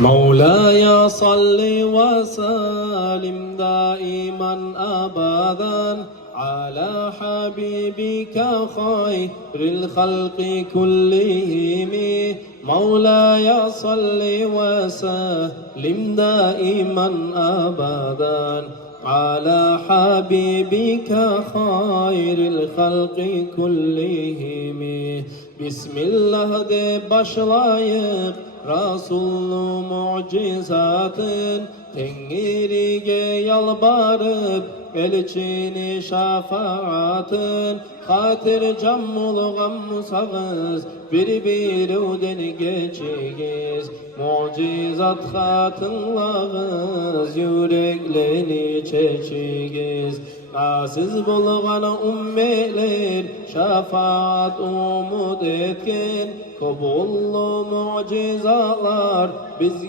مولاي صل وسلم دائما أبدا على حبيبك خير الخلق كلهم مولاي صل وسلم دائما أبدا على حبيبك خير الخلق كلهم بسم الله de başlayıp Resulü mucizatın Tengri'ye yalvarıp elçini şafaatın Hatır mulgamsağız bir-biruden geçigiz Mucizat hatınlağız yürekleni çeçigiz Aziz bulgan ümmetler şefaat umut etken Kabullu mucizalar bizge